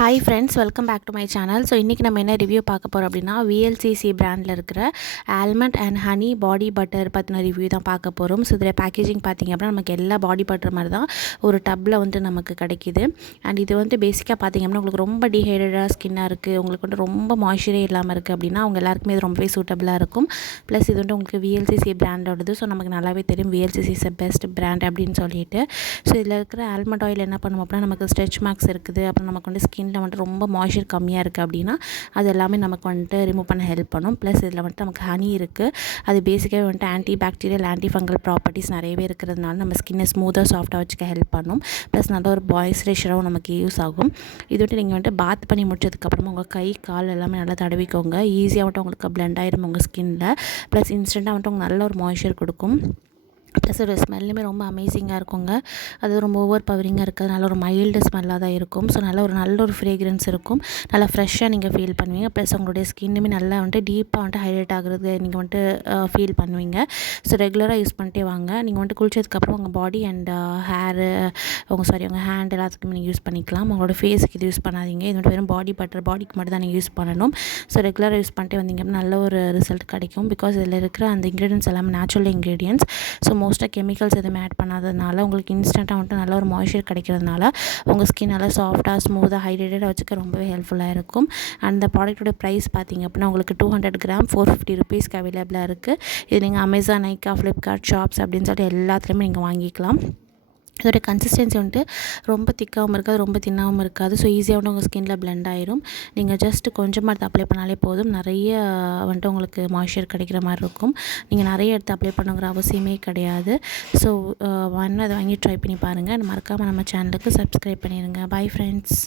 Hi friends, welcome back to my channel. So இன்றைக்கி நம்ம என்ன ரிவ்யூ பார்க்க போகிறோம் அப்படின்னா, விஎல்சிசி பிராண்டில் இருக்கிற almond and honey body butter பற்றின ரிவ்யூ தான் பார்க்க போகிறோம். ஸோ இதில் பேக்கேஜிங் பார்த்திங்க அப்படின்னா நமக்கு எல்லா பாடி பட்டர் மாதிரி தான் ஒரு டப்பில் நமக்கு கிடைக்கிது. அண்ட் இது பேசிக்காக பார்த்திங்க அப்படின்னா உங்களுக்கு ரொம்ப டீஹைட்ரேட்டாக ஸ்கின்னாக இருக்குது, உங்களுக்கு ரொம்ப மாய்ஸ்சரே இல்லாமல் இருக்குது அப்படின்னா அவங்க எல்லாருக்குமே இது ரொம்பவே சூட்டபிளாக இருக்கும். ப்ளஸ் இது உங்களுக்கு விஎல்சிசி பிராண்டோடது. ஸோ நமக்கு நல்லாவே தெரியும் விஎல்சிசி இஸ் பெஸ்ட் பிராண்ட் அப்படின்னு சொல்லிட்டு. ஸோ இதில் இருக்கிற ஆல்மண்ட் ஆயில் என்ன பண்ணுவோம் அப்படின்னா, நமக்கு ஸ்ட்ரெச் மார்க்ஸ் இருக்குது, அப்புறம் நமக்கு ஸ்கின்ல ரொம்ப மாய்ஸ்சர் கம்மியாக இருக்குது அப்படின்னா அது எல்லாமே நமக்கு ரிமூவ் பண்ண ஹெல்ப் பண்ணும். ப்ளஸ் இதில் நமக்கு ஹனி இருக்குது. அது பேசிக்காகவே anti bacterial anti fungal properties நிறையவே இருக்கிறதுனால நம்ம ஸ்கின்னை ஸ்மூத்தாக சாஃப்டாக வச்சுக்க ஹெல்ப் பண்ணும். ப்ளஸ் நல்ல ஒரு மாய்ஸ்சரைசராகவும் நமக்கு யூஸ் ஆகும். இது நீங்கள் பாத் பண்ணி முடிச்சதுக்கப்புறமா உங்கள் கை கால் எல்லாமே நல்லா தடவிக்கோங்க. ஈஸியாக உங்களுக்கு பிளெண்ட் ஆயிரும் உங்கள் ஸ்கின்னில். ப்ளஸ் இன்ஸ்டண்ட்டாக உங்களுக்கு நல்ல ஒரு மாய்ஸ்சர் கொடுக்கும். ப்ளஸ் ஒரு ஸ்மெல்லுமே ரொம்ப அமேசிங்காக இருக்குங்க. அது ரொம்ப ஓவர் பவரிங்காக இருக்காது, நல்ல ஒரு மைல்டு ஸ்மெல்லாக தான் இருக்கும். ஸோ நல்ல ஒரு ஃப்ரேக்ரன்ஸ் இருக்கும், நல்லா ஃப்ரெஷ்ஷாக நீங்கள் ஃபீல் பண்ணுவீங்க. ப்ளஸ் உங்களுடைய ஸ்கின்னுமே நல்லா டீப்பாக ஹைட்ரேட் ஆகிறது நீங்கள் ஃபீல் பண்ணுவீங்க. ஸோ ரெகுலராக யூஸ் பண்ணிட்டே வாங்க. நீங்கள் குளிச்சதுக்கப்புறம் உங்கள் பாடி அண்ட் ஹேரு உங்கள் ஹேண்ட் எல்லாத்துக்குமே நீங்கள் யூஸ் பண்ணிக்கலாம். உங்களோட ஃபேஸுக்கு இது யூஸ் பண்ணாதீங்க. இது வெறும் பாடி பட்டர், பாடிக்கு மட்டும் தான் நீங்கள் யூஸ் பண்ணணும். ஸோ ரெகுலராக யூஸ் பண்ணிட்டே வந்தீங்க அப்படின்னா நல்ல ஒரு ரிசல்ட் கிடைக்கும். பிகாஸ் இதில் இருக்கிற அந்த இன்க்ரீடியன்ஸ் எல்லாமே நேச்சுரல் இன்க்ரீடியன்ஸ். ஸோ மோஸ்ட்டாக கெமிக்கல்ஸ் எதுவுமே ஆட் பண்ணாததுனால உங்களுக்கு இன்ஸ்டண்ட்டாக நல்ல ஒரு மாய்ஸ்சர் கிடைக்கிறதுனால உங்கள் ஸ்கின் நல்லா சாஃப்டாக ஸ்மூத்தாக ஹைட்ரேட்டடாக வச்சுக்க ரொம்பவே ஹெல்ப்ஃபுல்லாக இருக்கும். அந்த ப்ராடக்ட்டோட ப்ரைஸ் பார்த்திங்க அப்படின்னா உங்களுக்கு 200 கிராம் 450 ருபீஸ்க்கு அவைலபிளாக இருக்குது. இது நீங்கள் அமேசான், நைக்கா, ஃப்ளிப்கார்ட், ஷாப்ஸ் அப்படின்னு சொல்லிட்டு எல்லாத்துலேயுமே நீங்கள் வாங்கிக்கலாம். இதோட கன்சிஸ்டன்சி ரொம்ப திக்காகவும் இருக்காது, ரொம்ப தின்னாகவும் இருக்காது. ஸோ ஈஸியாக உங்கள் ஸ்கின்னில் பிளெண்ட் ஆயிரும். நீங்கள் ஜஸ்ட் கொஞ்சமாக எடுத்து அப்ளை பண்ணாலே போதும், நிறைய உங்களுக்கு மாய்ஸ்சர் கிடைக்கிற மாதிரி இருக்கும். நீங்கள் நிறைய எடுத்து அப்ளை பண்ணுங்கிற அவசியமே கிடையாது. ஸோ அதை வாங்கி ட்ரை பண்ணி பாருங்கள். மறக்காமல் நம்ம சேனலுக்கு சப்ஸ்கிரைப் பண்ணிடுங்க. Bye friends.